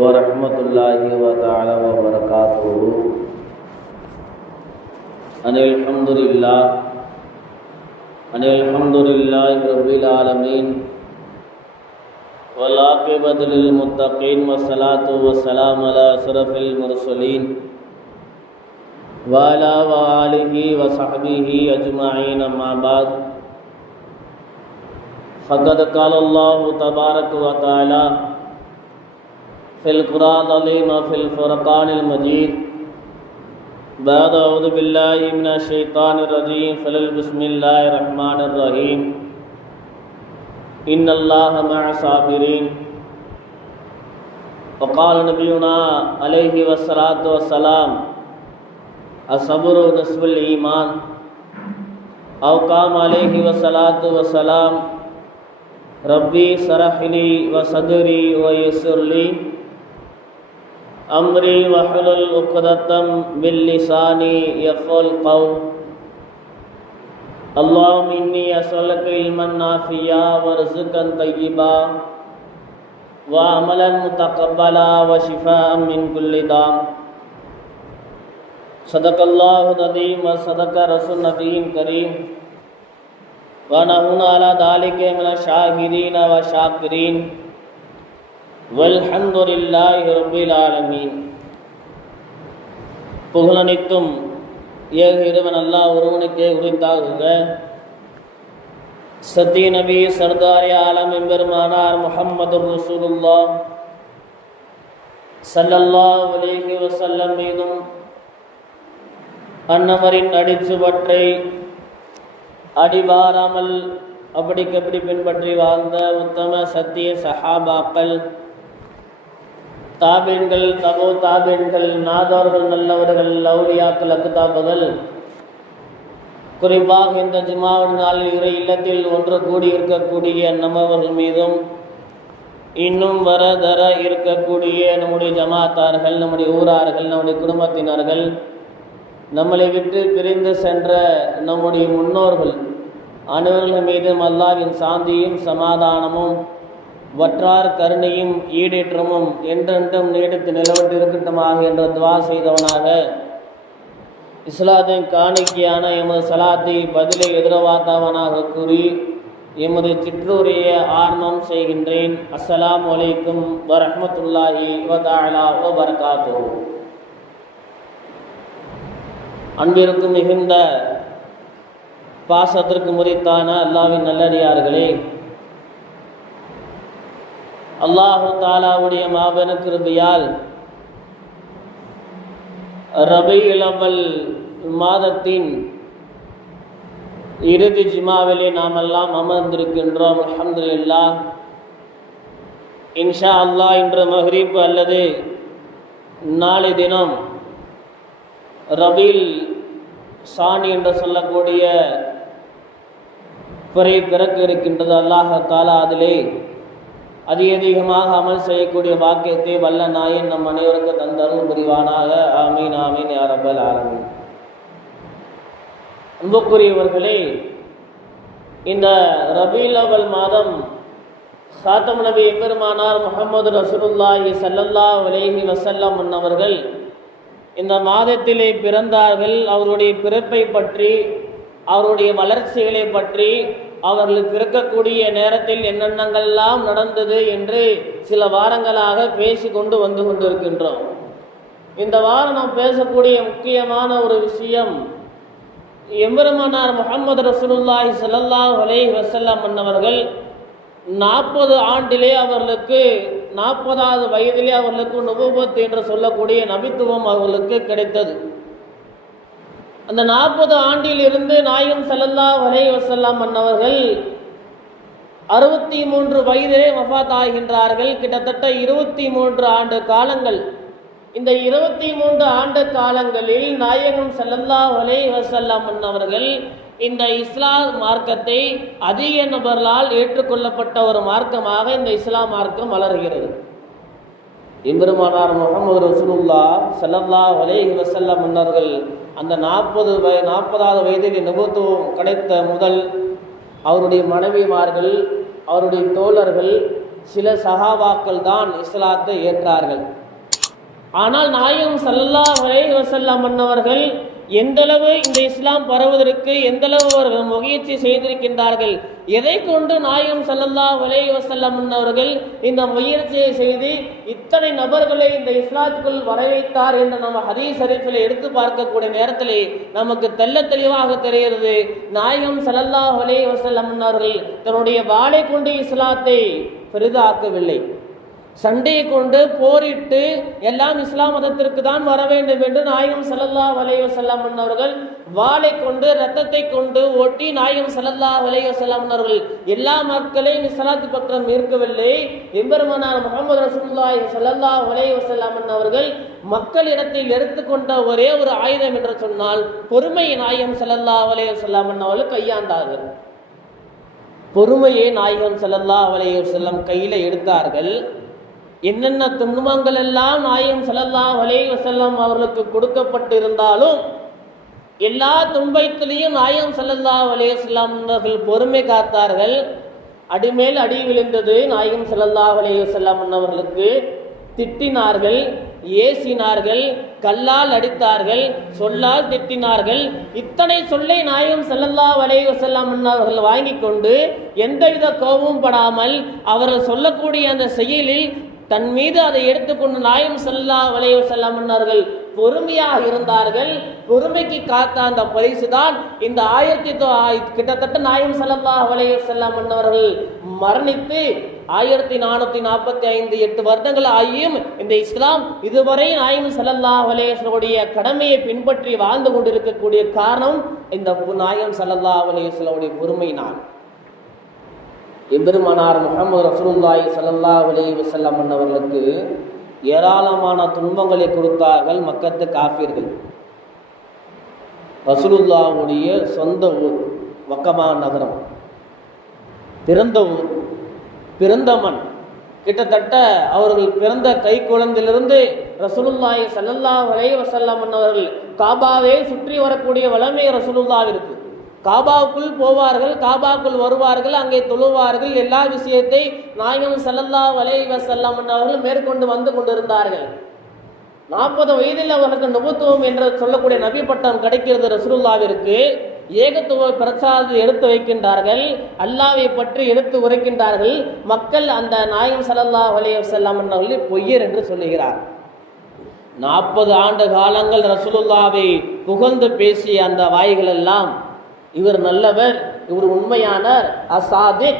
वरहमतुल्लाहि व तआला व बरकातुहू। अनिल्हम्दुलिल्लाहि रब्बिल आलमीन वल आक़िबतु लिल मुत्तक़ीन वस्सलातु वस्सलामु अला अशरफिल मुरसलीन व अला आलिहि व सहबिहि अजमईन अम्मा बाद। फ़क़द क़ाल अल्लाहु तबारक व तआला फ़िल क़ुरानिल अज़ीम फ़िल फ़ुरक़ानिल मजीद बाद अऊज़ु बिल्लाहि मिनश शैतानिर रजीम बिस्मिल्लाहिर रहमानिर रहीम इन्नल्लाह मअस साबिरीन वक़ाल नबियुना अलैहि वस्सलातु वस्सलाम अस्सब्रु निस्फुल ईमान औ क़ाम अलैहि वस्सलातु वस्सलाम रब्बी शरह ली व सदरी व यस्सिर ली अमरी वहलुल उक़दतम मिन लिसानी यफ़क़हू क़ौली अल्लाहुम्मा इन्नी असअलुका इल्मन नाफ़िअ व रिज़्क़न तय्यिबा व अमलन मुतक़ब्बला व शिफ़ाअन मिन कुल्लि दाअ। सदक़ल्लाहुल अज़ीम व सदक़ रसूलुन नबिय्युल करीम व नहनु अला ज़ालिका मिनश शाहिदीन व शाकिरीन வல்ஹம்துலில்லாஹி ரப்பில் ஆலமீன்। புகழனைத்தும் ஏக இறைவன் அல்லாஹ் ஒருவனுக்கே உரித்தாகுக। சத்திய நபி சர்தார் ஆலம் எம்பெருமானார் முஹம்மதுர் ரசூலுல்லாஹ் ஸல்லல்லாஹு அலைஹி வஸல்லம் மீதும் அன்னவரின் அடிச்சுவற்றை அடிவாராமல் அப்படிக்கப்படி பின்பற்றி வாழ்ந்த உத்தம சத்திய சஹாபாக்கள், தாபீன்கள், தபோ தாபீன்கள், நாதார்கள், நல்லவர்கள், லௌலியாக்கள், அக்தாபுகள், குறிப்பாக இந்த ஜுமாவின் நாளில் இறை இல்லத்தில் ஒன்று கூடியிருக்கக்கூடிய நம்மவர்கள் மீதும் இன்னும் தர இருக்கக்கூடிய நம்முடைய ஜமாத்தார்கள், நம்முடைய ஊரார்கள், நம்முடைய குடும்பத்தினர்கள், நம்மளை விட்டு பிரிந்து சென்ற நம்முடைய முன்னோர்கள் அனைவர்கள் மீதும் அல்லாஹ்வின் சாந்தியும் சமாதானமும் வற்றார் கருணையும் ஈடேற்றமும் என்றென்றும் நீடித்து நிலவட்டு இருக்கட்டுமாக என்ற துவா செய்தவனாக இஸ்லாத்தின் காணிக்கையான எமது சலாத்தை பதிலை எதிர்பார்த்தவனாக கூறி எமது சிற்றூரைய ஆரம்பம் செய்கின்றேன். அஸ்ஸலாமு அலைக்கும் வரஹ்மத்துல்லாஹி வ தஆலா வ பரகாத்துஹு. அன்பிற்கும் மிகுந்த பாசத்திற்கு முறித்தான அல்லாஹ்வின் நல்லடியார்களே, அல்லாஹு தாலாவுடைய மாபெரும் கிருபையால் ரபீஉல் அவ்வல் மாதத்தின் இறுதி ஜுமாவிலே நாமெல்லாம் அமர்ந்திருக்கின்றோம். அல்ஹம்துலில்லாஹ். இன்ஷா அல்லாஹ் இன்று மக்ரிப் அல்லது நாளை தினம் ரபீல் சானி என்று சொல்லக்கூடிய பிறக்க இருக்கின்றது. அல்லாஹ் தாலா அதிலே அதிகமாக அமல் செய்யக்கூடிய வாக்கியத்தை வல்ல நாயன் நம் அனைவருக்கு தந்தருள் புரிவானாக. ஆமீன் ஆமீன் யா ரப்பல் ஆலமீன். அன்புக்குரியவர்களே, இந்த ரபீஉல் அவ்வல் மாதம் காத்தம் நபி எம்பெருமானார் முஹம்மது ரசூலுல்லாஹி ஸல்லல்லாஹு அலைஹி வஸல்லம் அவர்கள் இந்த மாதத்திலே பிறந்தார்கள். அவருடைய பிறப்பை பற்றி, அவருடைய வளர்ச்சிகளை பற்றி, அவர்களுக்கு பிறக்கக்கூடிய நேரத்தில் என்னென்னங்கள்லாம் நடந்தது என்று சில வாரங்களாக பேசி கொண்டு வந்து கொண்டிருக்கின்றோம். இந்த வாரம் நாம் பேசக்கூடிய முக்கியமான ஒரு விஷயம், எம்பெருமானார் முஹம்மது ரசூலுல்லாஹி ஸல்லல்லாஹு அலைஹி வஸல்லம் அவர்கள் 40 ஆண்டிலே அவர்களுக்கு 40வது வயதிலே அவர்களுக்கு நுபுவத் என்று சொல்லக்கூடிய நபித்துவம் அவர்களுக்கு கிடைத்தது. அந்த 40 ஆண்டில் இருந்து நாயகம் ஸல்லல்லாஹு அலைஹி வஸல்லம் அவர்கள் 63 வயதிலே வஃபாத் ஆகின்றார்கள். கிட்டத்தட்ட 23 ஆண்டு காலங்கள். இந்த 23 ஆண்டு காலங்களில் நாயகம் ஸல்லல்லாஹு அலைஹி வஸல்லம் அவர்கள் இந்த இஸ்லாம் மார்க்கத்தை அதிக நபர்களால் ஏற்றுக்கொள்ளப்பட்ட ஒரு மார்க்கமாக இந்த இஸ்லாம் மார்க்கம் வளர்கிறது. எம்பெருமானார் முஹம்மது ரசூலுல்லாஹ் ஸல்லல்லாஹு அலைஹி வஸல்லம் அவர்கள் அந்த 40வது வயதில் நபுவத்துவம் கிடைத்த முதல் அவருடைய மனைவிமார்கள், அவருடைய தோழர்கள், சில சஹாபாக்கள் தான் இஸ்லாத்தை ஏற்றார்கள். ஆனால் நாயகம் ஸல்லல்லாஹு அலைஹி வஸல்லம் அன்னவர்கள் எந்தளவு இந்த இஸ்லாம் பரவுவதற்கு எந்தளவு அவர்கள் முயற்சி செய்திருக்கின்றார்கள், எதை கொண்டு நாயகம் ஸல்லல்லாஹு அலைஹி வஸல்லம் அன்னவர்கள் இந்த முயற்சியை செய்து இத்தனை நபர்களை இந்த இஸ்லாத்துக்குள் வரவைத்தார் என்று நம்ம ஹதீஸ் ஷரீஃபில் எடுத்து பார்க்கக்கூடிய நேரத்திலே நமக்கு தெள்ள தெளிவாக தெரிகிறது. நாயகம் ஸல்லல்லாஹு அலைஹி வஸல்லம் அன்னவர்கள் தன்னுடைய வாளை கொண்டு இஸ்லாத்தை பெரிதாக்கவில்லை. சண்டையை கொண்டு போரிட்டு எல்லாம் இஸ்லாம் மதத்திற்கு தான் வர வேண்டும் என்று நாயகம் ஸல்லல்லாஹு அலைஹி வஸல்லம் அவர்கள் வாளை கொண்டு இரத்தத்தை கொண்டு ஓட்டி நாயகம் ஸல்லல்லாஹு அலைஹி வஸல்லம் அவர்கள் எல்லா மக்களையும் இஸ்லாத்து பக்கம் ஈர்க்கவில்லை. எம்பெருமானார் முஹம்மது ரசூலுல்லாஹி ஸல்லல்லாஹு அலைஹி வஸல்லம் அவர்கள் மக்கள் இடத்தில் எடுத்துக்கொண்ட ஒரே ஒரு ஆயுதம் என்று சொன்னால் பொறுமையை நாயகம் ஸல்லல்லாஹு அலைஹி வஸல்லம் அவர்கள் கையாண்டார்கள். பொறுமையை நாயகம் ஸல்லல்லாஹு அலைஹி வஸல்லம் கையில எடுத்தார்கள். என்னென்ன துன்பங்கள் எல்லாம் நாயகம் ஸல்லல்லாஹு அலைஹி வஸல்லம் அவர்களுக்கு கொடுக்கப்பட்டிருந்தாலும் எல்லா துன்பத்திலையும் நாயகம் ஸல்லல்லாஹு அலைஹி வஸல்லம் அவர்கள் பொறுமை காத்தார்கள். அடிமேல் அடி விழுந்தது. நாயகம் ஸல்லல்லாஹு அலைஹி வஸல்லம் அவர்களுக்கு திட்டினார்கள், ஏசினார்கள், கல்லால் அடித்தார்கள், சொல்லால் திட்டினார்கள். இத்தனை சொல்லை நாயகம் ஸல்லல்லாஹு அலைஹி வஸல்லம் அவர்கள் வாங்கி கொண்டு எந்தவித கோபமும் படாமல் அவர்கள் சொல்லக்கூடிய அந்த செயலில் தன் மீது அதை எடுத்துக்கொண்டு நாயகம் ஸல்லல்லாஹு அலைஹி வஸல்லம் அவர்கள் பொறுமையாக இருந்தார்கள். பொறுமைக்கு காத்த அந்த பரிசு தான் இந்த கிட்டத்தட்ட நாயகம் ஸல்லல்லாஹு அலைஹி வஸல்லம் அவர்கள் மரணித்து 1445 8 வருடங்கள் ஆகியும் இந்த இஸ்லாம் இதுவரை நாயகம் ஸல்லல்லாஹு அலைஹி வஸல்லம் கடமையை பின்பற்றி வாழ்ந்து கொண்டிருக்கக்கூடிய காரணம் இந்த நாயகம் ஸல்லல்லாஹு அலைஹி வஸல்லம் பொறுமையினால். எம்பெருமானார் முஹம்மது ரசூலுல்லாஹி ஸல்லல்லாஹு அலைஹி வஸல்லம் அவர்களுக்கு ஏராளமான துன்பங்களை கொடுத்தார்கள் மக்கத்து காஃபிர்கள். ரசூலுல்லாஹுடைய சொந்த ஊர் மக்கமா நகரம், பிறந்த ஊர், பிறந்த மண். கிட்டத்தட்ட அவர்கள் பிறந்த கை குழந்தையிலிருந்து ரசூலுல்லாஹி ஸல்லல்லாஹு அலைஹி வஸல்லம் அவர்கள் காபாவை சுற்றி வரக்கூடிய வளமை ரசூலுல்லாஹ்விற்கு. காபாவுக்குள் போவார்கள், காபாக்குள் வருவார்கள், அங்கே தொழுவார்கள். எல்லா விஷயத்தை நாயகம் ஸல்லல்லாஹு அலைஹி வஸல்லம் அவர்கள் மேற்கொண்டு வந்து கொண்டிருந்தார்கள். 40 வயதில் அவர்களுக்கு நபுத்துவம் என்று சொல்லக்கூடிய நபி பட்டம் கிடைக்கிறது ரசூலுல்லாஹ்விற்கு. ஏகத்துவ பிரச்சாரத்தை எடுத்து வைக்கின்றார்கள், அல்லாஹ்வை பற்றி எடுத்து உரைக்கின்றார்கள். மக்கள் அந்த நாயகம் ஸல்லல்லாஹு அலைஹி வஸல்லம் அவர்களை பொய்யர் என்று சொல்லுகிறார். 40 ஆண்டு காலங்கள் ரசூலுல்லாஹ்வை புகழ்ந்து பேசிய அந்த வாய்கள் எல்லாம் இவர் நல்லவர், இவர் உண்மையானார், அசாதிக்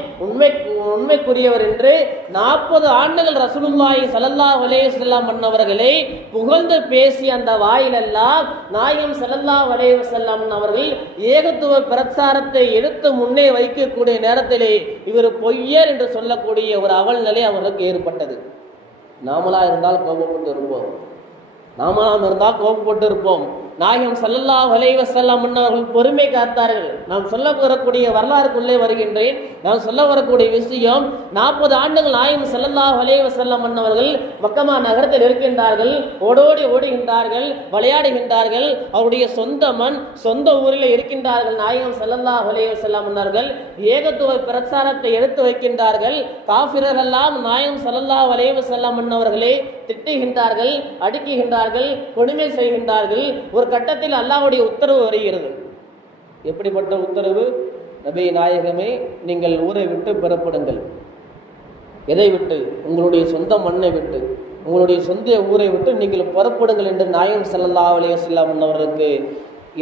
உண்மைக்குரியவர் என்று 40 ஆண்டுகள் ரசூலுல்லாஹி ஸல்லல்லாஹு அலைஹி வஸல்லம் அவர்களை புகழ்ந்து பேசிய அந்த வாயிலெல்லாம் நாயகம் ஸல்லல்லாஹு அலைஹி வஸல்லம் அவர்கள் ஏகத்துவ பிரச்சாரத்தை எடுத்து முன்னே வைக்கக்கூடிய நேரத்திலே இவர் பொய்யர் என்று சொல்லக்கூடிய ஒரு அவல் நிலை அவர்களுக்கு ஏற்பட்டது. நாமளா இருந்தால் கோபப்பட்டு இருப்போம், நாமளாம் இருந்தால் கோபப்பட்டு இருப்போம். நாயகம் ஸல்லல்லாஹு அலைஹி வஸல்லம் அவர்கள் பொறுமை காத்தார்கள். நாம் சொல்ல வரக்கூடிய வரலாறுக்குள்ளே வருகின்றேன். நாம் சொல்ல வரக்கூடிய விஷயம் 40 ஆண்டுகள் நாயகம் ஸல்லல்லாஹு அலைஹி வஸல்லம் அவர்கள் மக்கமா நகரத்தில் இருக்கின்றார்கள். ஓடோடி ஓடுகின்றார்கள், விளையாடுகின்றார்கள். அவருடைய சொந்த மண், சொந்த ஊரில் இருக்கின்றார்கள். நாயகம் ஸல்லல்லாஹு அலைஹி வஸல்லம் அவர்கள் ஏகத்துவ பிரச்சாரத்தை எடுத்து வைக்கின்றார்கள். காஃபிரர்கள் எல்லாம் நாயகம் ஸல்லல்லாஹு அலைஹி வஸல்லம் அவர்களை திட்டுகின்றார்கள், அடிக்குகின்றார்கள், கொடுமை செய்கின்றார்கள். ஒரு கட்டத்தில் அல்லாஹ்வுடைய உத்தரவு வருகிறது. எப்படிப்பட்ட உத்தரவு? நபி நாயகமே, நீங்கள் ஊரை விட்டு புறப்படுங்கள். எதை விட்டு? உங்களுடைய சொந்த மண்ணை விட்டு, உங்களுடைய சொந்த ஊரை விட்டு நீங்கள் புறப்படுங்கள் என்று நாயகம் ஸல்லல்லாஹு அலைஹி வஸல்லம் அவர்களுக்கு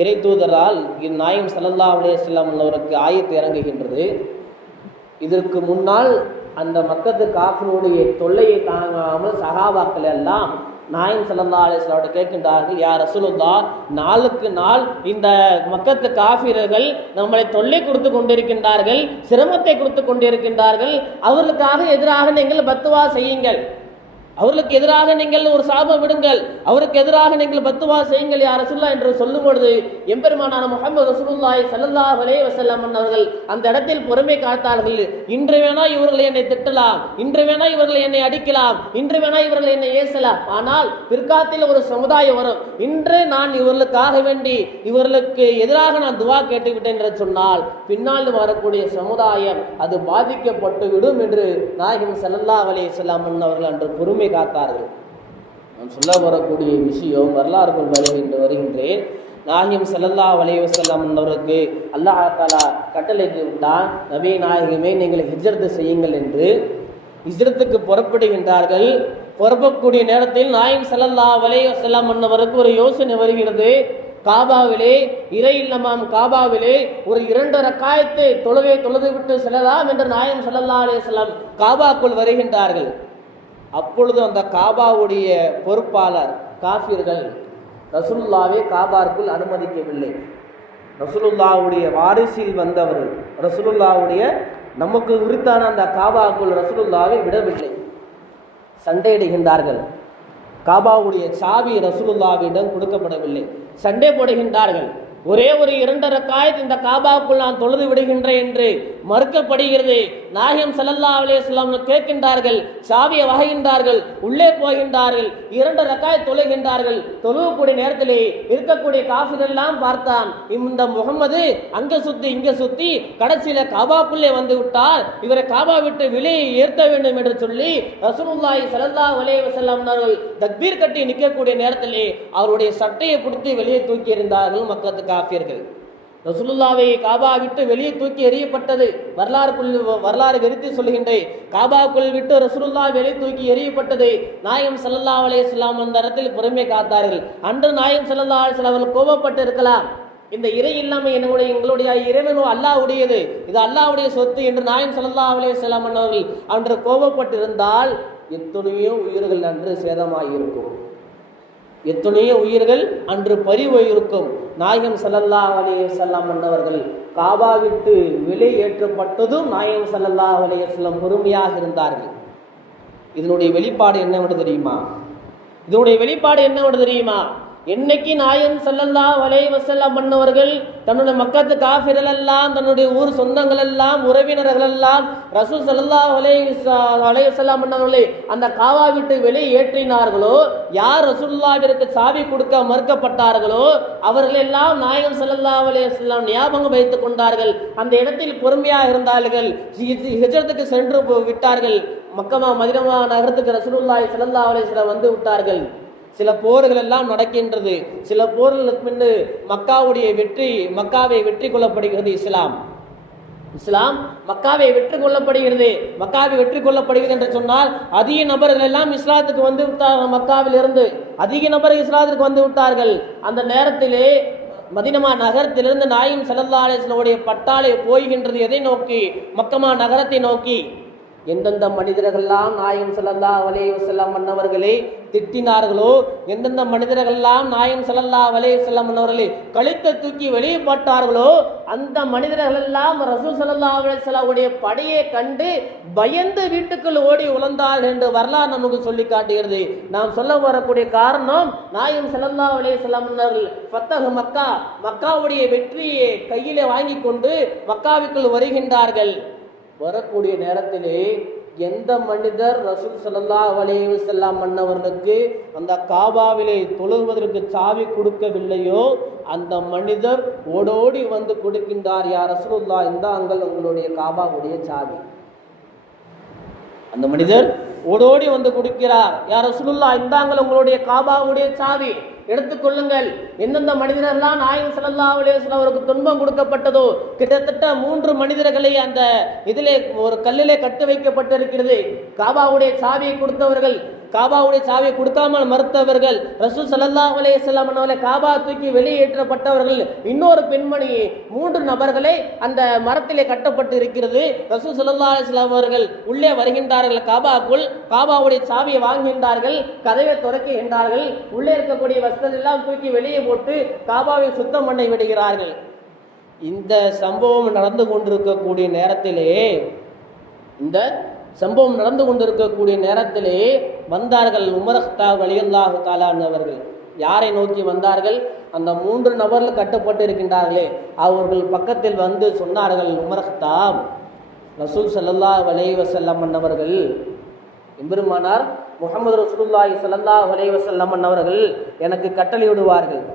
இறை தூதரால் நாயகம் ஸல்லல்லாஹு அலைஹி வஸல்லம் அவருக்கு ஆயத்து இறங்குகின்றது. இதற்கு முன்னால் அந்த மக்கத்து காஃபினுடைய தொல்லையை தாங்காமல் சஹாபாக்கள் எல்லாம் நாயகம் ஸல்லல்லாஹு அலைஹி வஸல்லம் கேட்கின்றார்கள், யா ரசூலுல்லாஹ், நாளுக்கு நாள் இந்த மக்கத்து காஃபிர்கள் நம்மளை தொல்லை கொடுத்து கொண்டிருக்கின்றார்கள், சிரமத்தை கொடுத்து கொண்டிருக்கின்றார்கள். அவர்களுக்காக எதிராக நீங்கள் பத்துவா செய்யுங்கள். அவர்களுக்கு எதிராக நீங்கள் ஒரு சாபம் விடுங்கள், அவருக்கு எதிராக நீங்கள் பத்துவா செய்யுங்கள் யா ரசூலுல்லாஹ் என்று சொல்லும் பொழுது எம்பெருமானான முஹம்மது ரசூலுல்லாஹி ஸல்லல்லாஹு அலைஹி வஸல்லம் அவர்கள் அந்த இடத்தில் பொறுமை காத்தார்கள். இன்று வேணா இவர்கள் என்னை திட்டலாம், இன்று வேணா இவர்கள் என்னை அடிக்கலாம், இன்று வேணா இவர்கள் என்னை ஏசலாம், ஆனால் பிற்காலத்தில் ஒரு சமுதாயம் வரும், இன்று நான் இவர்களுக்காக வேண்டி இவர்களுக்கு எதிராக நான் துவா கேட்டுவிட்டேன் என்று சொன்னால் பின்னால் வரக்கூடிய சமுதாயம் அது பாதிக்கப்பட்டு விடும் என்று நாயகம் ஸல்லல்லாஹு அலைஹி வஸல்லம் அவர்கள் அன்று பொறுமை காத்தார்கள். நான் சொல்ல வரக்கூடிய விஷயம் வரலாறுக்குள் வருகின்றேன். நாயகம் ஸல்லல்லாஹு அலைஹி வஸல்லம் அவருக்கு அல்லாஹ் தஆலா கட்டளையிட்டு விட்டான், நபி நாயகமே நீங்கள் ஹிஜ்ரத் செய்யுங்கள் என்று. ஹிஜ்ரத்துக்கு புறப்படுகின்றார்கள். புறப்படக்கூடிய நேரத்தில் நாயகம் ஸல்லல்லாஹு அலைஹி வஸல்லம் அவருக்கு ஒரு யோசனை வருகிறது. காபாவிலே இறை இல்லமாம் காபாவிலே ஒரு 2 ரக்காயத்து தொழுது விட்டு செல்லலாம் என்று நாயகம் ஸல்லல்லாஹு அலைஹி வஸல்லம் காபாக்குள் வருகின்றார்கள். அப்பொழுது அந்த காபாவுடைய பொறுப்பாளர் காஃபிர்கள் ரசூலுல்லாஹ்வை காபாவுக்குள் அனுமதிக்கவில்லை. ரசூலுல்லாஹ்வுடைய வாரிசில் வந்தவர்கள் ரசூலுல்லாஹ்வுடைய நமக்கு உரித்தான அந்த காபாவுக்குள் ரசூலுல்லாஹ்வை விடவில்லை. சண்டையிடுகின்றார்கள். காபாவுடைய சாவி ரசூலுல்லாஹ்விடம் கொடுக்கப்படவில்லை. சண்டை போடுகின்றார்கள். ஒரே ஒரு 2 ரக்காயத் இந்த காபாவுக்குள் நான் தொழுது விடுகின்றேன் என்று மறுக்கப்படுகிறது. நாயகம் ஸல்லல்லாஹு அலைஹி வஸல்லம் கேட்கின்றார்கள், சாவியை வகைகின்றார்கள், உள்ளே போகின்றார்கள், 2 ரக்காயத் தொழுகின்றார்கள். தொழுகக்கூடிய நேரத்திலே இருக்கக்கூடிய காஃபிர்கள் எல்லாம் பார்த்தான், இந்த முகம்மது அங்க சுத்தி இங்க சுத்தி கடைசியில காபாக்குள்ளே வந்து விட்டார், இவரை காபா விட்டு வெளியே ஏற்ற வேண்டும் என்று சொல்லி ரசூலுல்லாஹி ஸல்லல்லாஹு அலைஹி வஸல்லம் அவர்கள் தக்பீர் கட்டி நிற்கக்கூடிய நேரத்திலே அவருடைய சட்டையை பிடித்து வெளியே தூக்கி எறிந்தார்கள் மக்கத்து காஃபிர்கள். ரசூலுல்லாஹ்வை காபா விட்டு வெளியே தூக்கி எறியப்பட்டது வரலாறு வெறுத்து சொல்கின்றேன். காபாக்குள் விட்டு ரசூலுல்லாஹ் வெளியே தூக்கி எறியப்பட்டது. நாயகம் ஸல்லல்லாஹு அலைஹி வஸல்லம் அந்த இடத்தில் பொறுமை காத்தார்கள். அன்று நாயகம் ஸல்லல்லாஹு அலைஹி வஸல்லம் அவர்கள் கோபப்பட்டு இருக்கலாம். இந்த இறை இல்லாமல் எங்களுடைய இறைவனோ அல்லாஹ்வுடையது, இது அல்லாஹ்வுடைய சொத்து என்று நாயகம் ஸல்லல்லாஹு அலைஹி வஸல்லம் அவர்கள் அன்று கோபப்பட்டிருந்தால் எத்தனையோ உயிர்கள் அன்று சேதமாகியிருக்கும், எத்தனையோ உயிர்கள் அன்று பறிபோயிருக்கும். நாயகம் ஸல்லல்லாஹு அலைஹி வஸல்லம் அவர்கள் காபா விட்டு வெளியேற்றப்பட்டதும் நாயகம் ஸல்லல்லாஹு அலைஹி வஸல்லம் பொறுமையாக இருந்தார்கள். இதனுடைய வெளிப்பாடு என்னவென்று தெரியுமா? என்னைக்கு நாயகம் ஸல்லல்லாஹு அலைஹி வஸல்லம் அவர்கள் தன்னுடைய மக்கத்து காஃபிர்கள் எல்லாம், தன்னுடைய ஊர் சொந்தங்கள் எல்லாம், உறவினர்கள் எல்லாம் ரசூல் ஸல்லல்லாஹு அலைஹி வஸல்லம் அவர்களை அந்த காபா விட்டு வெளியே ஏற்றினார்களோ, யார் ரசூலுல்லாஹ்விற்கு சாவி கொடுக்க மறுக்கப்பட்டார்களோ அவர்கள் எல்லாம் நாயகம் ஸல்லல்லாஹு அலைஹி வஸல்லம் ஞாபகம் வைத்துக் கொண்டார்கள். அந்த இடத்தில் பொறுமையாக இருந்தார்கள். ஹிஜ்ரத்துக்கு சென்று விட்டார்கள். மக்கமா மதீனா நகரத்துக்கு ரசூலுல்லாஹி ஸல்லல்லாஹு அலைஹி வஸல்லம் வந்து விட்டார்கள். சில போர்கள் எல்லாம் நடக்கின்றது. சில போர்களுக்கு முன்பு மக்காவை வெற்றி கொள்ளப்படுகிறது. இஸ்லாம் மக்காவை வெற்றி கொள்ளப்படுகிறது. மக்காவை வெற்றி கொள்ளப்படுகிறது என்று சொன்னால் அதிக நபர்கள் எல்லாம் இஸ்லாத்துக்கு வந்து விட்டார்கள். மக்காவில் இருந்து அதிக நபர்கள் இஸ்லாத்திற்கு வந்து விட்டார்கள். அந்த நேரத்திலே மதீனா நகரத்திலிருந்து நாயகம் ஸல்லல்லாஹு அலைஹி வஸல்லம் பட்டாளை போகின்றது. எதை நோக்கி? மக்கமா நகரத்தை நோக்கி. எந்தெந்த மனிதர்களெல்லாம் நாயகம் ஸல்லல்லாஹு அலைஹி வஸல்லம் அவர்களை திட்டினார்களோ, எந்தெந்த மனிதர்களெல்லாம் நாயகம் ஸல்லல்லாஹு அலைஹி வஸல்லம் அவர்களை கழுத்தை தூக்கி வெளியே போட்டார்களோ அந்த மனிதர்கள் எல்லாம் ரசூல் ஸல்லல்லாஹு அலைஹி வஸல்லம் படையை கண்டு பயந்து வீட்டுக்குள் ஓடி உழந்தார்கள் என்று வரலாறு நமக்கு சொல்லி காட்டுகிறது. நாம் சொல்ல வரக்கூடிய காரணம், நாயகம் ஸல்லல்லாஹு அலைஹி வஸல்லம் அவர்கள் ஃபத்தஹ் மக்காவுடைய வெற்றியை கையிலே வாங்கி கொண்டு மக்காவுக்குள் வருகின்றார்கள். வரக்கூடிய நேரத்திலே எந்த மனிதர் ரசூல் ஸல்லல்லாஹு அலைஹி வஸல்லம் அவர்களுக்கு அந்த காபாவிலே தொழுவதற்கு சாவி கொடுக்கவில்லையோ அந்த மனிதர் ஓடோடி வந்து கொடுக்கின்றார், யா ரசூலுல்லாஹ் இந்தாங்கள் உங்களுடைய காபாவுடைய சாவி. அந்த மனிதர் ஓடோடி வந்து கொடுக்கிறார், யா ரசூலுல்லாஹ் இந்தாங்கள் உங்களுடைய காபாவுடைய சாவி, எடுத்துக்கொள்ளுங்கள். எந்தெந்த மனிதர்கள்லாம் நாயகம் ஸல்லல்லாஹு அலைஹி வஸல்லம் அவருக்கு துன்பம் கொடுக்கப்பட்டதோ கிட்டத்தட்ட 3 மனிதர்களை அந்த இதிலே ஒரு கல்லிலே கட்டு வைக்கப்பட்டிருக்கிறது. காபாவுடைய சாவியை கொடுத்தவர்கள், காபாவுடைய சாவியை கொடுக்காமல் மறுத்தவர்கள், ரசூல் ஸல்லல்லாஹு அலைஹி வஸல்லம் அவர்களை காபா தூக்கி வெளியேற்றப்பட்டவர்கள், இன்னொரு பெண்மணி, 3 நபர்களை அந்த மரத்திலே கட்டப்பட்டு இருக்கிறது. ரசூல் ஸல்லல்லாஹு அலைஹி வஸல்லம் அவர்கள் உள்ளே வருகின்றார்கள். காபாக்குள் காபாவுடைய சாவியை வாங்குகின்றார்கள், கதவை திறக்குகின்றார்கள். உள்ளே இருக்கக்கூடிய வஸ்திரம் எல்லாம் தூக்கி வெளியே போட்டு காபாவை சுத்தம் பண்ணி விடுகிறார்கள். இந்த சம்பவம் நடந்து கொண்டிருக்கக்கூடிய நேரத்திலே வந்தார்கள் உமர் கத்தாப் ரலியல்லாஹு தஆலா அவர்கள். யாரை நோக்கி வந்தார்கள்? அந்த 3 நபர்கள் கட்டப்பட்டு இருக்கின்றார்களே அவர்கள் பக்கத்தில் வந்து சொன்னார்கள், உமர் கத்தாப், ரசூல் ஸல்லல்லாஹு அலைஹி வஸல்லம் அவர்கள், எம்பெருமானார் முஹம்மது ரசூலுல்லாஹி ஸல்லல்லாஹு அலைஹி வஸல்லம் அவர்கள் எனக்கு கட்டளையிடுவார்கள்.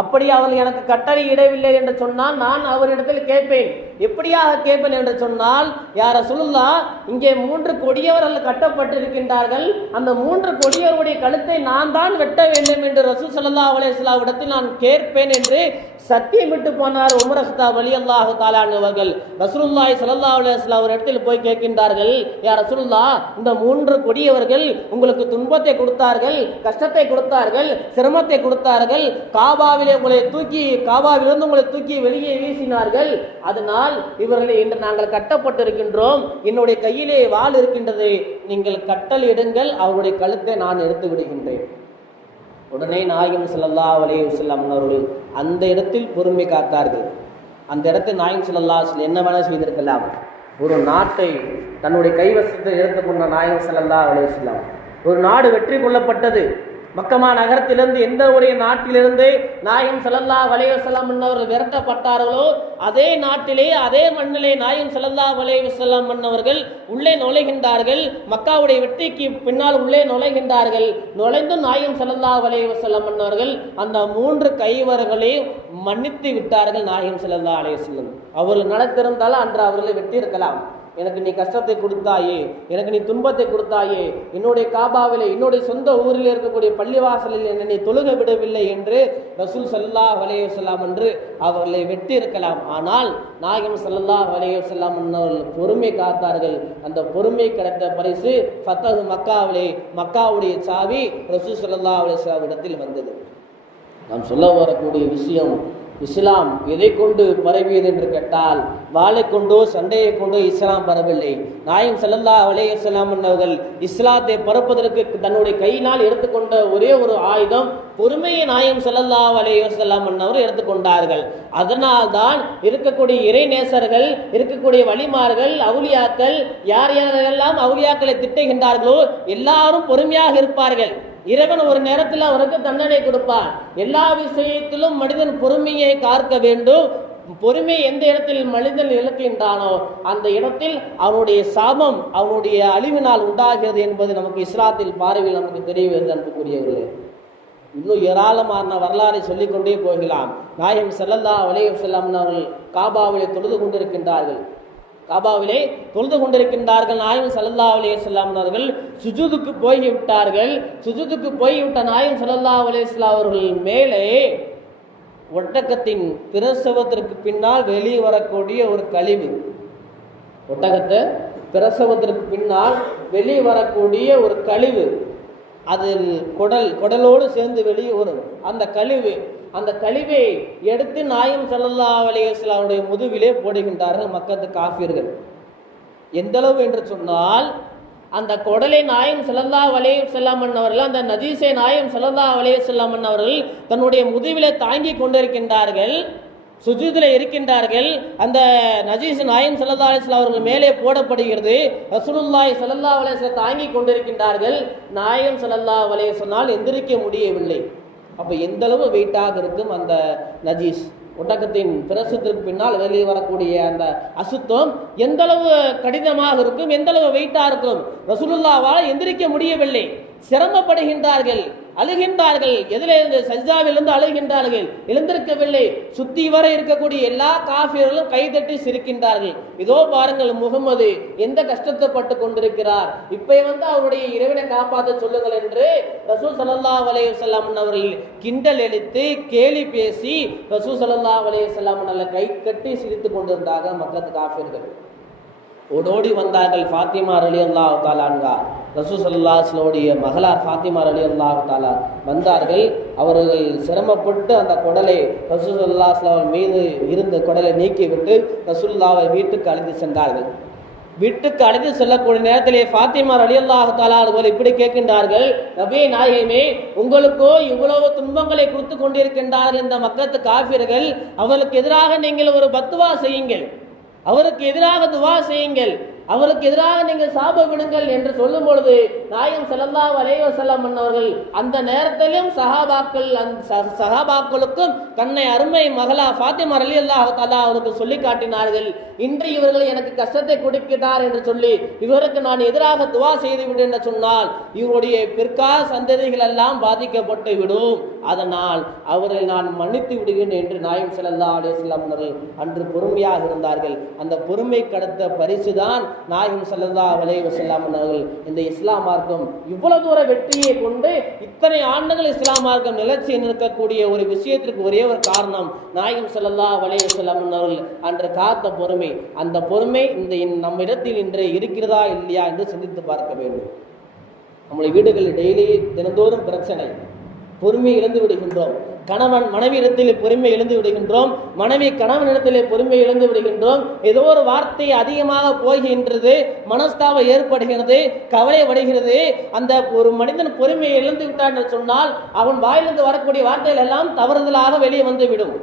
அப்படி அவர்கள் எனக்கு கட்டளை இடவில்லை என்று சொன்னால் நான் அவரிடத்தில் கேட்பேன். எப்படியாக கேட்பேன் என்று சொன்னால், யா ரசூலுல்லாஹ், இங்கே 3 கொடியவர்கள் கட்டப்பட்டிருக்கின்றார்கள், அந்த 3 கொடியவருடைய கழுத்தை நான் தான் வெட்ட வேண்டும் என்று ரசூல் ஸல்லல்லாஹு அலைஹி வஸல்லம் இடத்தில் நான் கேட்பேன் என்று சத்தியமிட்டு போனார் உமர் கத்தாப் ரலியல்லாஹு தஆலா அவர்கள். ரசூலுல்லாஹி ஸல்லல்லாஹு அலைஹி வஸல்லம் அவரிடத்தில் போய் கேட்கின்றார்கள், யா ரசூலுல்லாஹ், இந்த 3 கொடியவர்கள் உங்களுக்கு துன்பத்தை கொடுத்தார்கள், கஷ்டத்தை கொடுத்தார்கள், சிரமத்தை கொடுத்தார்கள், காபாவிலிருந்து உங்களை தூக்கி வெளியே வீசினார்கள். அதனால் இவர்களை இன்று நாங்கள் கட்டப்பட்டிருக்கின்றோம், என்னுடைய கையிலே வாள் இருக்கின்றது, நீங்கள் கட்டளையிடுங்கள், அவருடைய கழுத்தை நான் எடுத்து விடுகின்றேன். உடனே நாயகம் ஸல்லல்லாஹு அலைஹி வஸல்லம் அவர்கள் அந்த இடத்தில் பொறுமை காத்தார்கள். அந்த இடத்தில் நாயகம் ஸல்லல்லாஹு அலைஹி வஸல்லம் என்ன வேணால் செய்திருக்கலாம். ஒரு நாட்டை தன்னுடைய கைவசத்தை எடுத்துக்கொண்ட நாயகம் ஸல்லல்லாஹு அலைஹி வஸல்லம், ஒரு நாடு வெற்றி கொள்ளப்பட்டது. மக்கமா நகரத்திலிருந்து எந்த ஒரு நாட்டிலிருந்து நாயகம் ஸல்லல்லாஹு அலைஹி வஸல்லம் அவர்கள் விரட்டப்பட்டார்களோ அதே நாட்டிலே அதே மண்ணிலே நாயகம் ஸல்லல்லாஹு அலைஹி வஸல்லம் அவர்கள் உள்ளே நுழைகின்றார்கள். மக்காவுடைய வெற்றிக்கு பின்னால் உள்ளே நுழைகின்றார்கள். நுழைந்து நாயகம் ஸல்லல்லாஹு அலைஹி வஸல்லம் அவர்கள் அந்த 3 கைவர்களை மன்னித்து விட்டார்கள். நாயகம் ஸல்லல்லாஹு அலைஹி வஸல்லம் அவர்கள் நடத்திருந்தாலும் அன்று அவர்களை வெட்டி இருக்கலாம். எனக்கு நீ கஷ்டத்தை கொடுத்தாயே, எனக்கு நீ துன்பத்தை கொடுத்தாயே, என்னுடைய காபாவிலே என்னுடைய சொந்த ஊரில் இருக்கக்கூடிய பள்ளிவாசலில் என்னை நீ தொழுக விடவில்லை என்று ரசூல் ஸல்லல்லாஹு அலைஹி வஸல்லம் என்று அவர்களை வெட்டி இருக்கலாம். ஆனால் நாயகம் ஸல்லல்லாஹு அலைஹி வஸல்லம் அவர்கள் பொறுமை காத்தார்கள். அந்த பொறுமை கிடைத்த பரிசு ஃபத்ஹு மக்காவிலே மக்காவுடைய சாவி ரசூல் ஸல்லல்லாஹு அலைஹி வஸல்லம் இடத்தில் வந்தது. நாம் சொல்ல வரக்கூடிய விஷயம், இஸ்லாம் எதை கொண்டு பரவியது என்று கேட்டால், வாளை கொண்டோ சண்டையை கொண்டோ இஸ்லாம் பரவவில்லை. நாயகம் ஸல்லல்லாஹு அலைஹி வஸல்லம் அவர்கள் இஸ்லாத்தை பரப்புவதற்கு தன்னுடைய கையினால் எடுத்துக்கொண்ட ஒரே ஒரு ஆயுதம் பொறுமையை நாயகம் ஸல்லல்லாஹு அலைஹி வஸல்லம் அவர்கள் எடுத்துக்கொண்டார்கள். அதனால்தான் இருக்கக்கூடிய இறை நேசர்கள், இருக்கக்கூடிய வலிமார்கள், அவுலியாக்கள், யார் யாரெல்லாம் அவுலியாக்களை திட்டுகின்றார்களோ எல்லாரும் பொறுமையாக இருப்பார்கள். இறைவன் ஒரு நேரத்தில் அவருக்கு தண்டனை கொடுப்பார். எல்லா விஷயத்திலும் மனிதன் பொறுமையை காக்க வேண்டும். பொறுமை எந்த இடத்தில் மனிதன் இழக்கின்றானோ அந்த இடத்தில் அவனுடைய சாபம், அவனுடைய அழிவினால் உண்டாகிறது என்பது நமக்கு இஸ்லாத்தில் பார்வையில் நமக்கு தெரியவில்லை. அன்புக்குரியவர்களே, இன்னும் ஏராளமான வரலாறை சொல்லிக்கொண்டே போகலாம். நாயகம் ஸல்லல்லாஹு அலைஹி வஸல்லம் அவர்கள் காபாவிலே தொழுது கொண்டிருக்கின்றார்கள். நாயகம் ஸல்லல்லாஹு அலைஹி வஸல்லம் அவர்கள் சுஜூதுக்கு போய்விட்டார்கள். சுஜூதுக்கு போய்விட்ட நாயகம் ஸல்லல்லாஹு அலைஹி வஸல்லம் அவர்கள் மேலே ஒட்டகத்தின் பிரசவத்திற்கு பின்னால் வெளியே வரக்கூடிய ஒரு கழிவு, ஒட்டகத்தை பிரசவத்திற்கு பின்னால் வெளியே வரக்கூடிய ஒரு கழிவு, அதில் குடலோடு சேர்ந்து வெளியே வரும் அந்த கழிவை எடுத்து நாயகம் ஸல்லல்லாஹு அலைஹி வஸல்லம் அவருடைய முதுவிலே போடுகின்றார்கள் மக்கத்து காஃபிர்கள். எந்த அளவு என்று சொன்னால், அந்த குடலை நாயகம் ஸல்லல்லாஹு அலைஹி வஸல்லம் அவர்கள், அந்த நஜீஸை நாயகம் ஸல்லல்லாஹு அலைஹி வஸல்லம் அவர்கள் தன்னுடைய முதுவிலே தாங்கி கொண்டிருக்கின்றார்கள். சுஜூதில் இருக்கின்றார்கள். அந்த நஜீஸ் நாயகம் ஸல்லல்லாஹு அலைஹி வஸல்லம் அவர்கள் மேலே போடப்படுகிறது. ரசூலுல்லாஹி ஸல்லல்லாஹு அலைஹி வஸல்லம் தாங்கி கொண்டிருக்கின்றார்கள். நாயகம் ஸல்லல்லாஹு அலைஹி வஸல்லம் எந்திரிக்க முடியவில்லை. அப்போ எந்த அளவு வெயிட்டாக இருக்கும் அந்த நஜீஸ், ஒட்டகத்தின் பிரசவத்திற்கு பின்னால் வெளியே வரக்கூடிய அந்த அசுத்தம் எந்த அளவு கடினமாக இருக்கும், எந்த அளவு வெயிட்டாக இருக்கும். ரசூலுல்லாஹ்வால் எந்திரிக்க முடியவில்லை, சிரமப்படுகின்றார்கள், அழுகின்றார்கள். எதிலிருந்து? சஜ்ஜாவிலிருந்து அழுகின்றார்கள், எழுந்திருக்கவில்லை. சுத்தி வர இருக்கக்கூடிய எல்லா காஃபிர்களும் கைதட்டி சிரிக்கின்றார்கள். இதோ பாருங்கள், முகமது எந்த கஷ்டத்தைப்பட்டு கொண்டிருக்கிறார், இப்போ அவருடைய இறைவனை காப்பாற்ற சொல்லுங்கள் என்று ரசூல் ஸல்லல்லாஹு அலைஹி வஸல்லம் அவர்கள் கிண்டல் எடுத்து கேலி பேசி ரசூல் ஸல்லல்லாஹு அலைஹி வஸல்லம் அவர்களை கை கட்டி சிரித்து கொண்டிருந்தார்கள் மக்கத்து காஃபிர்கள். ஓடோடி வந்தார்கள் ஃபாத்திமா ரலியல்லாஹு தஆலா அன்ஹா, ரசூல் ஸல்லல்லாஹு அலைஹி வஸல்லம் மகளார் ஃபாத்திமா ரலியல்லாஹு தஆலா வந்தார்கள். அவர்கள் சிரமப்பட்டு அந்த குடலை ரசூல் ஸல்லல்லாஹு அலைஹி வஸல்லம் மீது இருந்த குடலை நீக்கிவிட்டு ரசூலுல்லாஹ்வை வீட்டுக்கு அழைத்து சென்றார்கள். வீட்டுக்கு அழைத்து செல்லக்கூடிய நேரத்திலே ஃபாத்திமா ரலியல்லாஹு தஆலா அவர்கள் இப்படி கேட்கின்றார்கள், நபியே நாயகமே, உங்களுக்கோ இவ்வளவு துன்பங்களை கொடுத்து கொண்டிருக்கின்றார்கள் இந்த மக்கத்து காஃபிர்கள், அவர்களுக்கு எதிராக நீங்கள் ஒரு பத்துவா செய்யுங்கள், அவருக்கு எதிராக துவா செய்யுங்கள். அவருக்கு எதிராக நீங்கள் சாப விடுங்கள் என்று சொல்லும் பொழுது நாயகம் ஸல்லல்லாஹு அலைஹி வஸல்லம் அவர்கள் அந்த நேரத்திலும் சஹாபாக்களுக்கும் தன்னை அருமை மகளா ஃபாத்திமா ரலியல்லாஹு தஆலா அவருக்கு சொல்லி காட்டினார்கள். இன்று இவர்கள் எனக்கு கஷ்டத்தை கொடுக்கிறார் என்று சொல்லி இவருக்கு நான் எதிராக துவா செய்து விடு என்று சொன்னால் இவருடைய பிற்கால சந்ததிகள் எல்லாம் பாதிக்கப்பட்டு விடும், அதனால் அவரை நான் மன்னித்து விடுகிறேன் என்று நாயகம் ஸல்லல்லாஹு அலைஹி வஸல்லம் அவர்கள் அன்று பொறுமையாக இருந்தார்கள். அந்த பொறுமை கடத்த பரிசுதான் நாயகம் ஸல்லல்லாஹு அலைஹி வஸல்லம் அவர்கள் இந்த இஸ்லாம் மார்க்கம் இவ்வளவு தூர வெற்றியை கொண்டு இத்தனை ஆண்டுகள் இஸ்லாம் மார்க்கம் நிலச்சி நிற்கக்கூடிய ஒரு விஷயத்திற்கு ஒரே ஒரு காரணம் நாயகம் ஸல்லல்லாஹு அலைஹி வஸல்லம் அவர்கள் அன்று காத்த பொறுமை. அந்த பொறுமை இந்த நம்ம இடத்தில் இன்று இருக்கிறதா இல்லையா என்று சிந்தித்து பார்க்க வேண்டும். நம்முடைய வீடுகளில் டெய்லி தினந்தோறும் பிரச்சனை, பொறுமை இழந்து விடுகின்றோம். கணவன் மனைவி இடத்திலே பொறுமை இழந்து விடுகின்றோம், மனைவி கணவன் இடத்திலே பொறுமை இழந்து விடுகின்றோம். ஏதோ ஒரு வார்த்தை அதிகமாக போகின்றது, மனஸ்தாபம் ஏற்படுகிறது, கவலை வருகிறது. அந்த ஒரு மனிதன் பொறுமையை இழந்து விட்டான் என்று சொன்னால் அவன் வாயிலிருந்து வரக்கூடிய வார்த்தைகள் எல்லாம் தவறுதலாக வெளியே வந்து விடும்.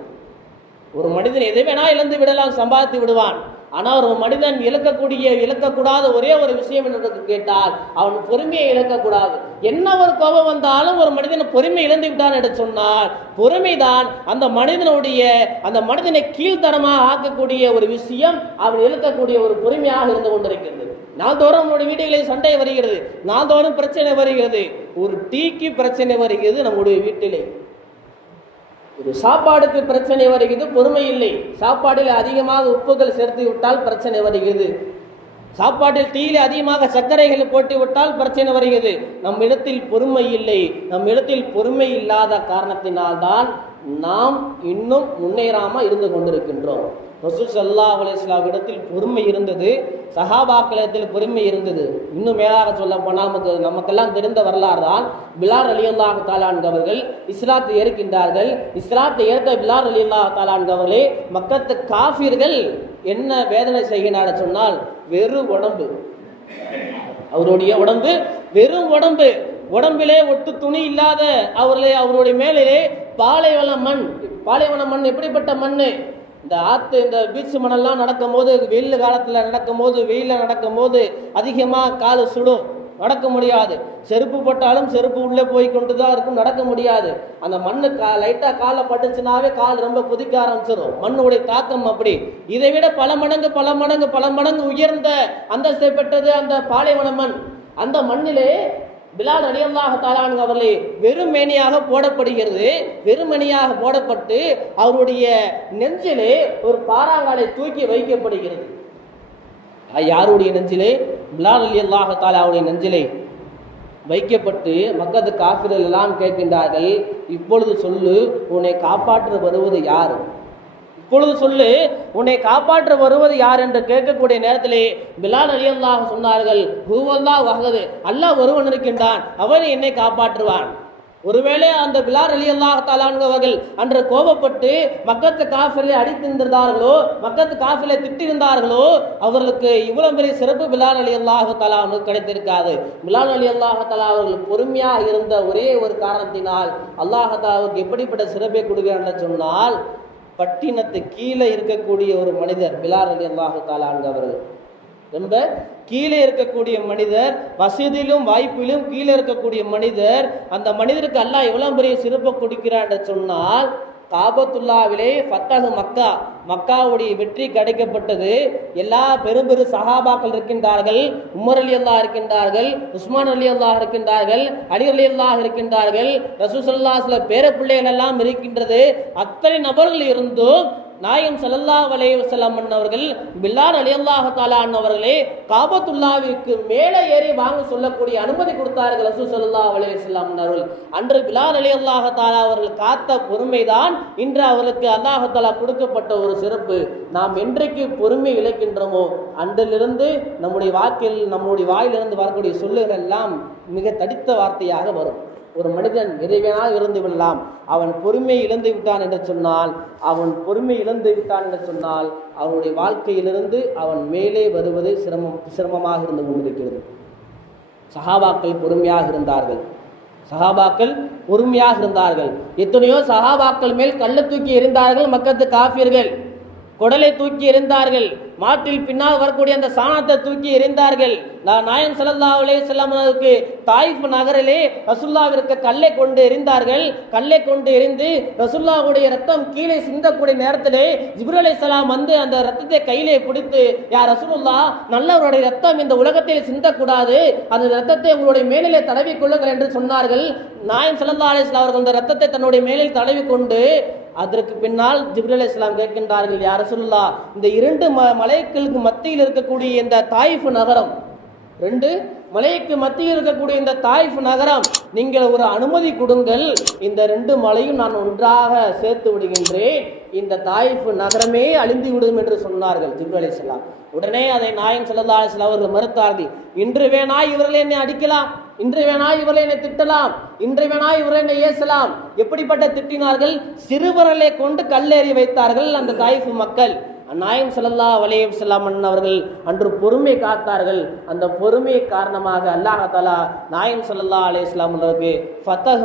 ஒரு மனிதன் எதை வேணா இழந்து விடலாம், சம்பாதித்து விடுவான். ஆனால் ஒரு மனிதன் இழக்கக்கூடாத ஒரே ஒரு விஷயம் என்று கேட்டால் அவன் பொறுமையை இழக்கக்கூடாது. என்ன ஒரு கோபம் வந்தாலும் ஒரு மனிதன் பொறுமை இழந்து விட்டான் என்று சொன்னால் பொறுமைதான் அந்த மனிதனை கீழ்த்தரமாக ஆக்கக்கூடிய ஒரு விஷயம் அவன் இழக்கக்கூடிய ஒரு பொறுமையாக இருந்து கொண்டிருக்கிறது. நாள்தோறும் நம்முடைய வீடுகளில் சண்டை வருகிறது, நாள்தோறும் பிரச்சனை வருகிறது. ஒரு டீக்கு பிரச்சனை வருகிறது, நம்முடைய வீட்டிலே ஒரு சாப்பாடுக்கு பிரச்சனை வருகிறது, பொறுமை இல்லை. சாப்பாடில் அதிகமாக உப்புகள் சேர்த்து விட்டால் பிரச்சனை வருகிறது, சாப்பாட்டில் டீயில் அதிகமாக சர்க்கரைகள் போட்டு விட்டால் பிரச்சனை வருகிறது. நம் இடத்தில் பொறுமை இல்லை. நம் இடத்தில் பொறுமை இல்லாத காரணத்தினால்தான் நாம் இன்னும் முன்னேறாமல் இருந்து கொண்டிருக்கின்றோம். ரசூல் ஸல்லல்லாஹு அலைஹி வஸல்லம் இடத்தில் பொறுமை இருந்தது, சஹாபாக்களிடத்தில் பொறுமை இருந்தது. இன்னும் மேலாக சொல்ல போனால் நமக்கெல்லாம் தெரிந்த வரலாறு தான் பிலால் ரலியல்லாஹு தஆலா அவர்கள் இஸ்லாத்தை ஏற்கின்றார்கள். இஸ்லாத்தை ஏற்ற பிலால் ரலியல்லாஹு தஆலா அவர்களே மக்கத்து காஃபிர்கள் என்ன வேதனை செய்கிறார் சொன்னால் வெறும் உடம்பு, அவருடைய உடம்பு வெறும் உடம்பு, உடம்பிலே ஒட்டு துணி இல்லாத அவருடைய மேலே பாலைவன மண் எப்படிப்பட்ட மண்? இந்த பீச் மணல்லாம் நடக்கும் போது வெயில் காலத்தில் நடக்கும் போது அதிகமாக கால் சுடும், நடக்க முடியாது. செருப்பு போட்டாலும் செருப்பு உள்ளே போய் கொண்டு தான் இருக்கும், நடக்க முடியாது. அந்த மண்ணு லைட்டாக காலை பட்டுச்சுனாவே கால் ரொம்ப குதிக்க ஆரம்பிச்சிடும். மண்ணுடைய தாக்கம் அப்படி. இதை விட பல மடங்கு உயர்ந்த அந்தஸ்தை பெற்றது அந்த பாலைவன மண். அந்த மண்ணிலே பிலால் ரலியல்லாஹு தஆலா அவர்களே வெறுமேனியாக போடப்படுகிறது. வெறுமணியாக போடப்பட்டு அவருடைய நெஞ்சிலே ஒரு பாறாங்காலை தூக்கி வைக்கப்படுகிறது. யாருடைய நெஞ்சிலே? பிலால் ரலியல்லாஹு தஆலா அவருடைய நெஞ்சிலே வைக்கப்பட்டு மக்கத்து காஃபிர்கள் எல்லாம் கேட்கின்றார்கள், இப்பொழுது சொல்லு, உன்னை காப்பாற்ற வருவது யார்? இப்பொழுது சொல்லு, உன்னை காப்பாற்ற வருவது யார் என்று கேட்கக்கூடிய நேரத்திலே பிலால் ரலியல்லாஹு சொன்னார்கள், ஹுவல்லாஹ் வஹது, அல்லாஹ் ஒருவன் இருக்கின்றான், அவன் என்னை காப்பாற்றுவான். ஒருவேளை அந்த பிலால் ரலியல்லாஹு தஆலா அவர்கள் அன்று கோபப்பட்டு மக்கத்து காஃபிரை அடித்திருந்தார்களோ, மக்கத்து காஃபிரை திட்டிருந்தார்களோ, அவர்களுக்கு இவ்வளவு பெரிய சிறப்பு பிலால் ரலியல்லாஹு தஆலா கிடைத்திருக்காது. பிலால் ரலியல்லாஹு தஆலா அவர்கள் பொறுமையாக இருந்த ஒரே ஒரு காரணத்தினால் அல்லாஹ் தஆலாவுக்கு எப்படிப்பட்ட சிறப்பை கொடுக்கிறார் என்று சொன்னால், பட்டினத்து கீழே இருக்கக்கூடிய ஒரு மனிதர் பிலால் ரலியல்லாஹு தஆலா அவர்கள் ரொம்ப கீழே இருக்கக்கூடிய மனிதர், வசதியிலும் வாய்ப்பிலும் கீழே இருக்கக்கூடிய மனிதர். அந்த மனிதருக்கு அல்லாஹ் எவ்வளவு பெரிய சிறப்பை கொடுக்கிறார் என்று சொன்னால், காபத்துல்லாவிலே ஃபத்தஹ் மக்காவுடைய வெற்றி கிடைக்கப்பட்டது. எல்லா பெரும் சஹாபாக்கள் இருக்கின்றார்கள், உமர் ரலியல்லாஹு இருக்கின்றார்கள், உஸ்மான் ரலியல்லாஹு இருக்கின்றார்கள், அலி ரலியல்லாஹு இருக்கின்றார்கள், ரசூல் ஸல்லல்லாஹு அலைஹி வஸல்லம் பேர பிள்ளைகள் எல்லாம் இருக்கின்றது. அத்தனை நபர்கள் இருந்தும் நாயகம் ஸல்லல்லாஹு அலைஹி வஸல்லம் அவர்கள் பிலால் ரலியல்லாஹு தஆலா அவர்களே காபத்துல்லாவிற்கு மேலே ஏறி வாங்க சொல்லக்கூடிய அனுமதி கொடுத்தார்கள் ரசூல் ஸல்லல்லாஹு அலைஹி வஸல்லம் அவர்கள். அன்று பிலால் ரலியல்லாஹு தஆலா அவர்கள் காத்த பொறுமைதான் இன்று அவர்களுக்கு அல்லாஹ் தஆலா கொடுக்கப்பட்ட ஒரு சிறப்பு. நாம் என்றைக்கு பொறுமை இழக்கின்றோமோ அன்றிலிருந்து நம்முடைய வாயிலிருந்து வரக்கூடிய சொல்லுகள் எல்லாம் மிக தடித்த வார்த்தையாக வரும். ஒரு மனிதன் எதை வேணால் இருந்து விடலாம். அவன் பொறுமை இழந்து விட்டான் என்று சொன்னால் அவனுடைய வாழ்க்கையிலிருந்து அவன் மேலே வருவது சிரமமாக இருந்து கொண்டிருக்கிறது. சஹாபாக்கள் பொறுமையாக இருந்தார்கள். எத்தனையோ சஹாபாக்கள் மேல் கல்லை தூக்கி எறிந்தார்கள் மக்கத்து காஃபிர்கள், குடலை தூக்கி எறிந்தார்கள், மாட்டில் பின்னால் வரக்கூடிய அந்த சாணத்தை தூக்கி எறிந்தார்கள். நாயகம் ஸல்லல்லாஹு அலைஹி வஸல்லம் அவர்களுக்கு தாயிஃப் நகரிலே ரசூலுல்லாஹ்விற்கு கல்லை கொண்டு எறிந்தார்கள். கல்லை கொண்டு எறிந்து ரசூலுல்லாஹ்வுடைய ரத்தம் கீழே சிந்தக்கூடிய நேரத்திலே ஜிப்ரீல் அலைஹிஸ்ஸலாம் வந்து அந்த ரத்தத்தை கையிலே பிடித்து, யா ரசூலுல்லாஹ், நல்லவருடைய ரத்தம் இந்த உலகத்தில் சிந்தக்கூடாது, அந்த ரத்தத்தை உங்களுடைய மேலிலே தடவி கொள்ளுங்கள் என்று சொன்னார்கள். நாயகம் ஸல்லல்லாஹு அலைஹி வஸல்லம் அவர்கள் அந்த ரத்தத்தை தன்னுடைய மேலில் தடவி கொண்டு, அதற்கு பின்னால் ஜிப்ரீல் அலைஹிஸ்ஸலாம் கேட்கின்றார்கள், யா ரசூலுல்லாஹ், இந்த இரண்டு மலைகளுக்கு மத்தியில் இருக்கக்கூடிய இந்த தாயிஃப் நகரம், ரெண்டு மலைக்கு மத்தியில் இருக்கக்கூடிய இந்த தாயிஃப் நகரம், நீங்கள் ஒரு அனுமதி கொடுங்கள், இந்த ரெண்டு மலையும் நான் ஒன்றாக சேர்த்து விடுகின்றேன், இந்த தாயிஃப் நகரமே அழிந்து விடும் என்று சொன்னார்கள் ஜிப்ரீல் அலைஹிஸ்ஸலாம். உடனே அதை நாயகம் ஸல்லல்லாஹு அலைஹி வஸல்லம் அவர்கள் மறுத்தார்கள். இன்று வேணா இவர்கள் என்னை அடிக்கலாம், இன்று வேணா இவர்கள் என்னை திட்டலாம், இன்று வேணா இவர்கள் என்னை ஏசலாம். எப்படிப்பட்ட திட்டினார்கள்? சிறுவர்களை கொண்டு கல்லெறி வைத்தார்கள் அந்த தாயிஃப் மக்கள். நாயகம் ஸல்லல்லாஹு அலைஹி வஸல்லம் அவர்கள் அன்று பொறுமை காத்தார்கள். அந்த பொறுமை காரணமாக அல்லாஹ் தஆலா நாயகம் ஸல்லல்லாஹு அலைஹி வஸல்லம் அவர்களுக்கு ஃபதஹ்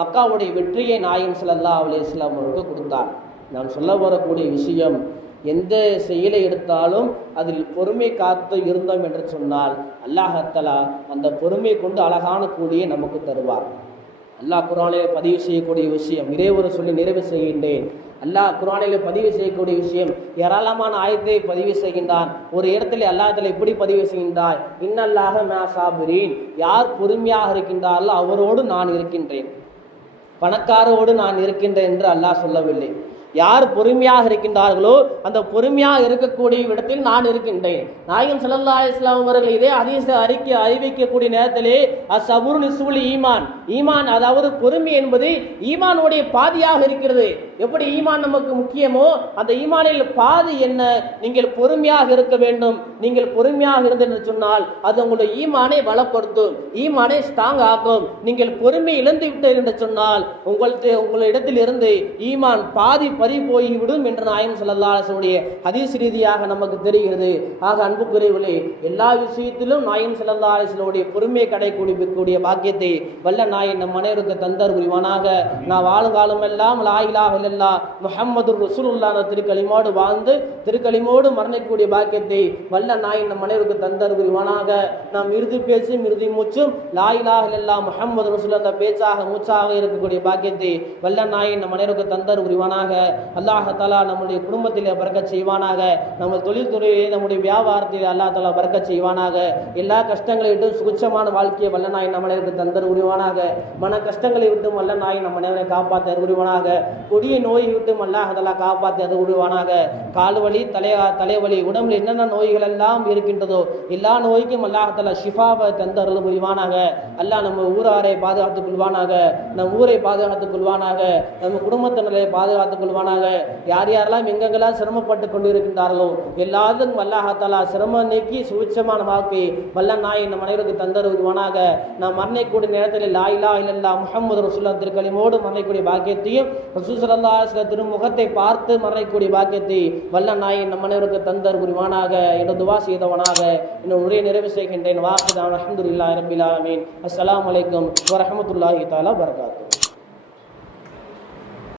மக்காவுடைய வெற்றியை நாயகம் ஸல்லல்லாஹு அலைஹி வஸல்லம் அவர்களுக்கு கொடுத்தார். நான் சொல்ல வரக்கூடிய விஷயம், எந்த செயலை எடுத்தாலும் அதில் பொறுமை காத்து இருந்தோம் என்று சொன்னால் அல்லாஹ் தஆலா அந்த பொறுமை கொண்டு அழகான கூலியை நமக்கு தருவார். அல்லாஹ் குர்ஆனிலே பதிவு செய்யக்கூடிய விஷயம், இதே ஒரு சொல்லி நிறைவு செய்கின்றேன். அல்லாஹ் குர்ஆனிலே பதிவு செய்யக்கூடிய விஷயம், ஏராளமான ஆயத்தை பதிவு செய்கின்றான். ஒரு இடத்துல அல்லாஹ் தஆலா இப்படி பதிவு செய்கின்றார், இன்னல்லாஹ மஅ ஸாபிரீன், யார் பொறுமையாக இருக்கின்றார்களோ அவரோடு நான் இருக்கின்றேன், பணக்காரோடு நான் இருக்கின்றேன் என்று அல்லாஹ் சொல்லவில்லை. யார் பொறுமையாக இருக்கின்றார்களோ அந்த பொறுமையாக இருக்கக்கூடிய இடத்தில் நான் இருக்கின்றேன். நாயகம் ஸல்லல்லாஹு அலைஹி வஸல்லம் அவர்கள் இதே ஹதீஸை அறிவிக்கக்கூடிய நேரத்திலே அஸ்ஸபுரு நிஸ்ஃபுல் ஈமான், ஈமான் அதாவது பொறுமை என்பது ஈமானுடைய பாதியாக இருக்கிறது. எப்படி ஈமான் நமக்கு முக்கியமோ அந்த ஈமானில் பாதி என்ன? நீங்கள் பொறுமையாக இருக்க வேண்டும். நீங்கள் பொறுமையாக இருந்தென்று சொன்னால் அது உங்களுடைய ஈமானை பலப்படுத்தும், ஈமானை ஸ்ட்ராங் ஆக்கும். நீங்கள் பொறுமை இழந்து விட்டீர்கள் என்று சொன்னால் உங்களிடத்தில் இருந்து ஈமான் பாதி பறி போய்விடும் என்று நாயகம் ஸல்லல்லாஹு அலைஹி வஸல்லம் ஹதீஸ் ரீதியாக நமக்கு தெரிகிறது. ஆக அன்புக்குரியவர்களே, எல்லா விஷயத்திலும் நாயகம் ஸல்லல்லாஹு அலைஹி வஸல்லம் பொறுமையை கடைபிடிக்கக்கூடிய பாக்கியத்தை வல்ல நாயன் நம் அனைவருக்கு தந்தர் புரிவானாக. நான் வாழுங்காலம் எல்லாம் லா இலாஹ இல்லல்லாஹ் முஹம்மதுர் ரசூலுல்லாஹ் திருக்கலிமோடு வாழ்ந்து திருக்கலிமோடு மரணிக்கக்கூடிய பாக்கியத்தை வல்ல நாயன் நம் அனைவருக்கு தந்தர் புரிவானாக. நாம் இறுதி பேச்சும் இறுதி மூச்சும் லா இலாஹ இல்லல்லாஹ் முஹம்மது ரசூலுல்லாஹ் அந்த பேச்சாக மூச்சாக இருக்கக்கூடிய பாக்கியத்தை வல்ல நாயன் நம் அனைவருக்கு தந்தர் புரிவானாக. அல்லாஹ் தஆலா நம்முடைய குடும்பத்திலே பரக்கத் செய்வானாக, நம்ம தொழில்துறையிலே நம்முடைய வியாபாரத்திலே அல்லாஹ் தஆலா பரக்கத் செய்வானாக. எல்லா கஷ்டங்களை விட்டும் சுகுச்சமான வாழ்க்கையை வல்ல நாய் நம்மளுக்கு தந்தர் உரிவானாக. மன கஷ்டங்களை விட்டும் வல்ல நாய் நம்ம அனைவரை காப்பாற்ற உரிவானாக. கொடிய நோயை விட்டும் அல்லாஹ் தஆலா காப்பாற்ற உரிவானாக. கால் வலி, தலைவலி, உடம்புல என்னென்ன நோய்கள் எல்லாம் இருக்கின்றதோ எல்லா நோய்க்கும் அல்லாஹ் தஆலா ஷிஃபாவை தந்தர் புரிவானாக. அல்லாஹ் நம்ம ஊராரை பாதுகாத்துக் கொள்வானாக, நம் ஊரை பாதுகாத்துக் கொள்வானாக, நம்ம குடும்பத்தினரை பாதுகாத்துக் கொள்வானாக. யார் யாரெல்லாம் எங்கெங்கெல்லாம் சிரமப்பட்டு கொண்டு இருக்கின்றார்களோ எல்லாத்துக்கும் அல்லாஹ் தஆலா சிரமம் நீக்கி சுவிட்சமான வாழ்க்கை வல்ல நாய் நம் அனைவருக்கு தந்தருவானாக. நாம் மரணிக்கூடிய நேரத்தில் லா இலாஹ இல்லல்லாஹ் முஹம்மது ரசூலுல்லாஹ் திருக்கலிமோடு மரணிக்கூடிய பாக்கியத்தையும் ரசூல் ஸல்லல்லாஹு அலைஹி வஸல்லம் திருமுகத்தை பார்த்து மரணிக்கூடிய பாக்கியத்தை வல்ல நாய் நம் அனைவருக்கு தந்தர் புரிவானாக என்று துவா செய்தவனாக இன்னும் உரையை நிறைவு செய்கின்றேன். வாஹிதான் அல்ஹம்துலில்லாஹி ரப்பில் ஆலமீன். அஸ்ஸலாமு அலைக்கும் வரஹ்மத்துல்லாஹி தஆலா வபரகாத்துஹு.